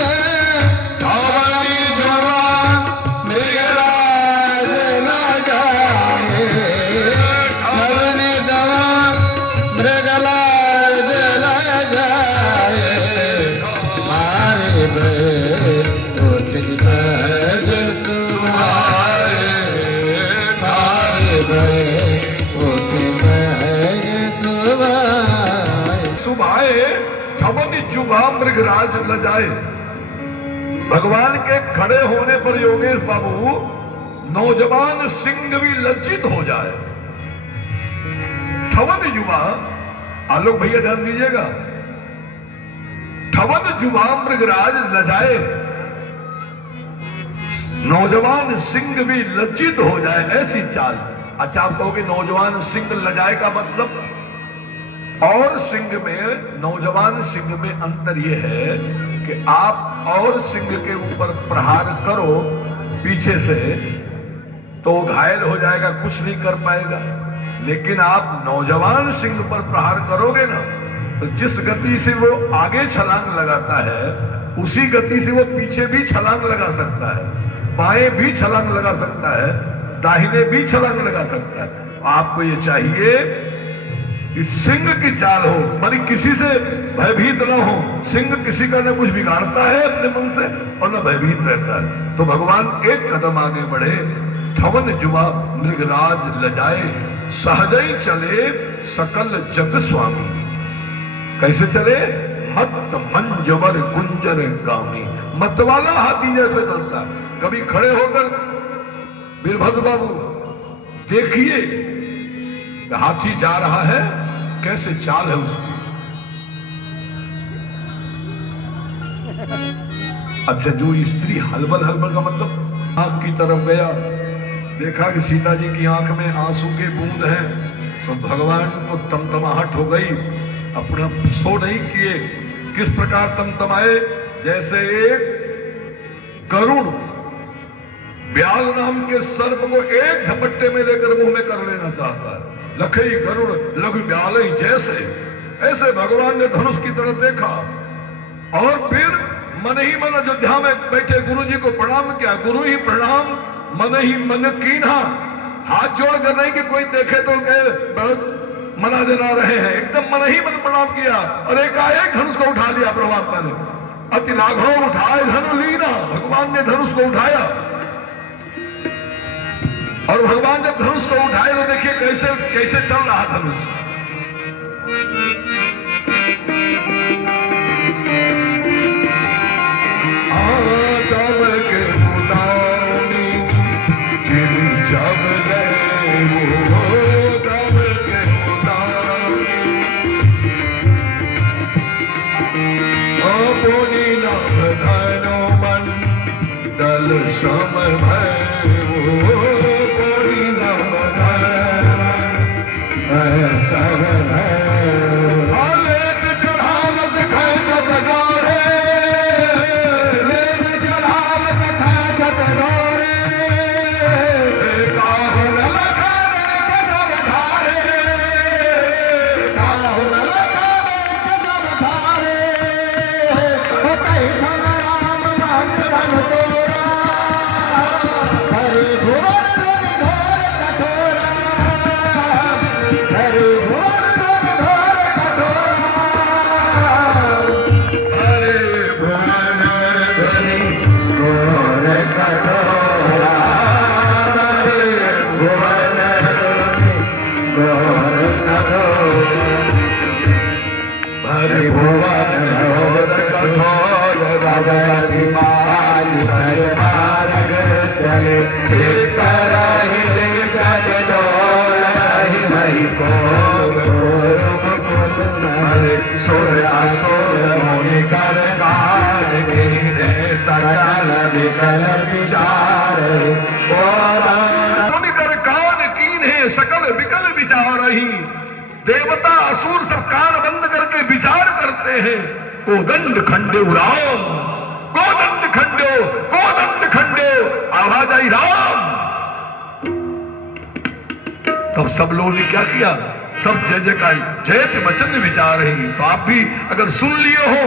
धवनी जवान मृगराज न जाए, धवनी जवान मृगराज न जाए, हरे भय मृगराज लजाए। भगवान के खड़े होने पर योगेश बाबू नौजवान सिंह भी लज्जित हो जाए। ठवन युवा, आलोक भैया ध्यान दीजिएगा, ठवन युवा मृगराज लजाए, नौजवान सिंह भी लज्जित हो जाए, ऐसी चाल। अच्छा, आप कहोगे नौजवान सिंह लजाए का मतलब? और सिंह में, नौजवान सिंह में अंतर यह है कि आप और सिंह के ऊपर प्रहार करो पीछे से तो वो घायल हो जाएगा, कुछ नहीं कर पाएगा। लेकिन आप नौजवान सिंह पर प्रहार करोगे ना, तो जिस गति से वो आगे छलांग लगाता है उसी गति से वो पीछे भी छलांग लगा सकता है, बाएं भी छलांग लगा सकता है, दाहिने भी छलांग लगा सकता है। आपको ये चाहिए कि सिंह की चाल हो, मानी किसी से भयभीत ना हो। सिंह किसी का न कुछ बिगाड़ता है अपने मन से और न भयभीत रहता है। तो भगवान एक कदम आगे बढ़े, ठवन जुवा मृगराज लजाए, सहजई चले सकल जग स्वामी। कैसे चले? मत मंजवर गुंजर गामी, मत वाला हाथी जैसे चलता। कभी खड़े होकर वीरभद्र बाबू देखिए हाथी जा रहा है, कैसे चाल है उसकी। अच्छा, जो स्त्री हलबल हलबल का मतलब आंख की तरफ गया, देखा कि सीता जी की आंख में आंसू के बूंद हैं, तो भगवान को तमतमाहट हो गई। अपना सो नहीं किए, किस प्रकार तमतमाए? जैसे एक गरुड़ ब्याल नाम के सर्प को एक झपट्टे में लेकर मुंह में कर लेना चाहता है। लखई गरुड़ लघु ब्याल जैसे, ऐसे भगवान ने धनुष की तरफ देखा और फिर मन ही मन अयोध्या में बैठे गुरु जी को प्रणाम किया। गुरु ही प्रणाम मन ही मन कीन्हा, हाथ जोड़कर नहीं कि कोई देखे तो कहे मना जना रहे हैं, एकदम मन ही मन प्रणाम किया और एकाएक धनुष को उठा लिया परमात्मा ने। अति लाघव उठाए धनु लीना, भगवान ने धनुष को उठाया और भगवान जब धनुष को उठाए तो देखिए कैसे कैसे चल रहा धनुष। सम सकल विकल विचार ही, देवता असुर सब कान बंद करके विचार करते हैं। कोदंड खंडे राम, कोदंड खंडो, कोदंड खंडो, आवाज आई राम। तब सब लोगों ने क्या किया? सब जय जयकार, जयत वचन विचार ही। तो आप भी अगर सुन लिए हो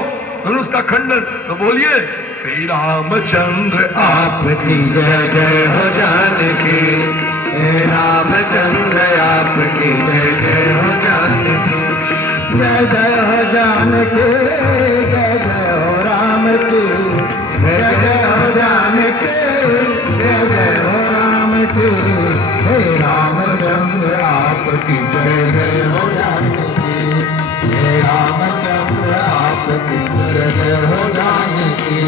धनुष का खंडन तो बोलिए श्री रामचंद्र आपकी जय जय हो जानकी, हे रामचंद्र आपकी जय जय हो जानकी, जय जय हो जानकी, जय जय हो राम की, जय जय हो जानकी, जय जय हो राम की, हे रामचंद्र आपकी जय जय हो जानकी, हे रामचंद्र आपकी जय जय जय हो जानकी।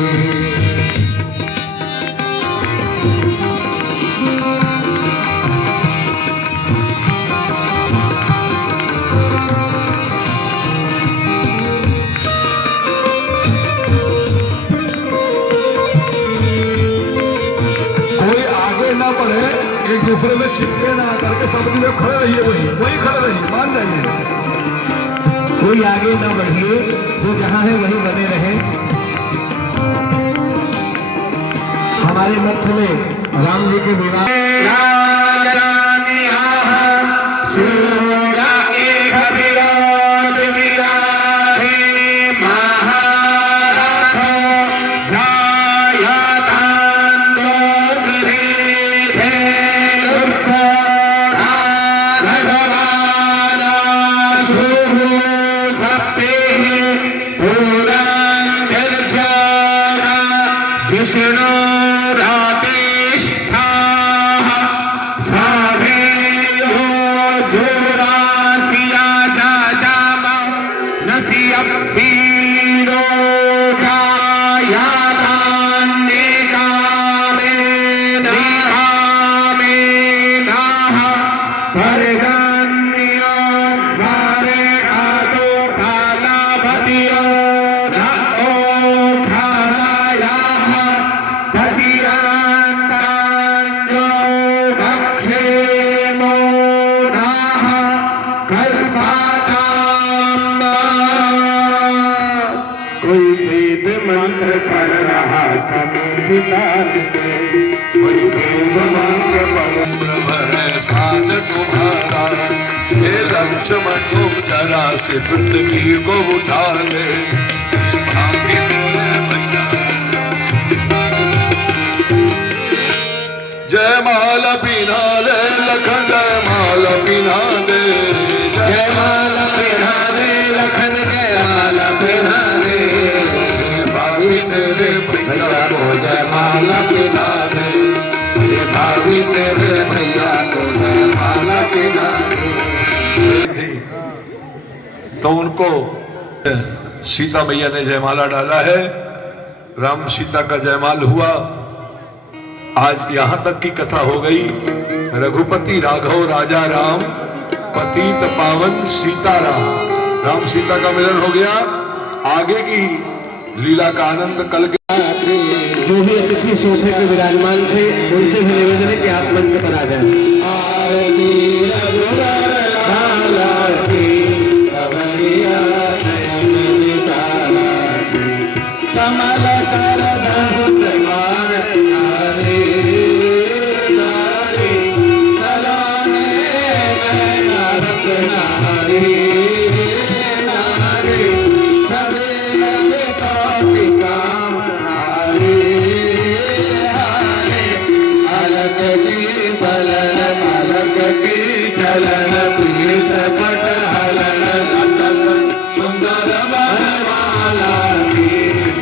ना पड़े, एक दूसरे में चिपके ना करके सब लोग खड़े रहिए, वही खड़े रहिए, मान जाइए। कोई आगे ना बढ़िए, जो जहां है वहीं बने रहे। हमारे मध्य में राम जी के विवाह मंत्र पढ़ रहा था से, कोई देव मंत्र पढ़ साध तुम्हारा, हे लक्ष्मण तुम जरा से पृथ्वी को उठा ले। जय माला पिना ले लखन, जय माला पिना दे, जय माला पिना दे लखन, जय माला पिना दे। तेरे भैया को जय माला पिला दे, भाभी तेरे भैया को जय माला पिला दे। तो उनको सीता मैया ने जयमाला डाला है, राम सीता का जयमाल हुआ। आज यहां तक की कथा हो गई। रघुपति राघव राजा राम, पतित पावन सीताराम। राम सीता का मिलन हो गया। आगे की लीला का आनंद कल के जो भी अतिथि सोफे पे विराजमान थे उनसे भी निवेदन है कि आप मंच पर आ जाएं। आरती रघुवर लाला की, कवरिया नयन निसारा की, कमल कर धनुष बाण धारे, नारी सलाने नैन रत्नारी, नारी सवेरे काफी काम हारे, हारे अलग की बलन अलग की चलन, पीत पट हलन नटन सुंदर बनवाला की,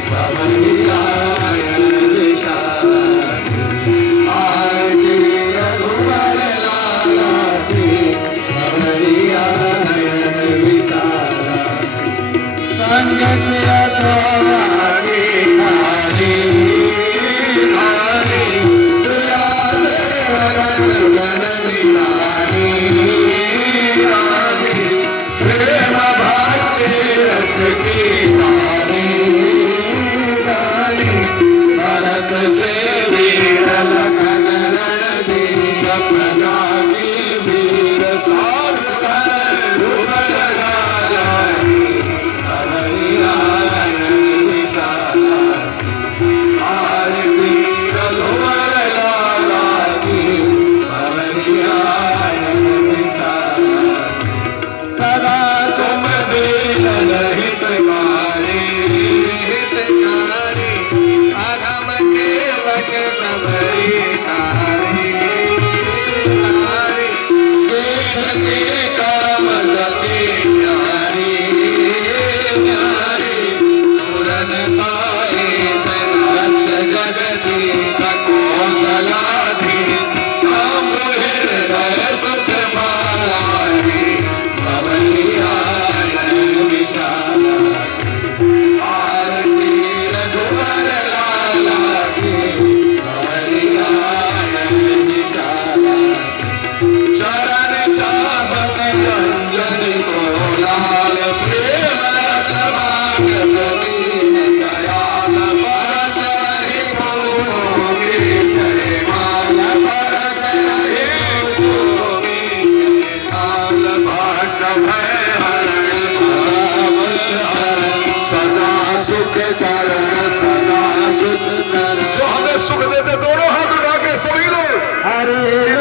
सवरिया नयन विशाला की, आरती रघुवर लाला की, सवरिया नयन विशाला की, संग सिया सवारी खारी, खारी दयाल गगन बिहारी, रानी प्रेम भक्ति रस की नारी, रानी भरत से वीर लखन रणधीर, अपना की वीर सार रघुवर लाला की, सवरिया नयन विशाला की, आरती रघुवर लाला की, सवरिया नयन विशाला की। सदा तुम दीन हितकारी, हितकारी अधम केवट सबरी तारी, तारी देह के कर्म गति न्यारी, न्यारी पूरन पाए संरक्ष जगदीश कौशलाधि, शंभु हृदय सुख पाई, सवरिया नयन विशाला की, आरती बोले दोनों हाथ उठा के सभी लोग हरे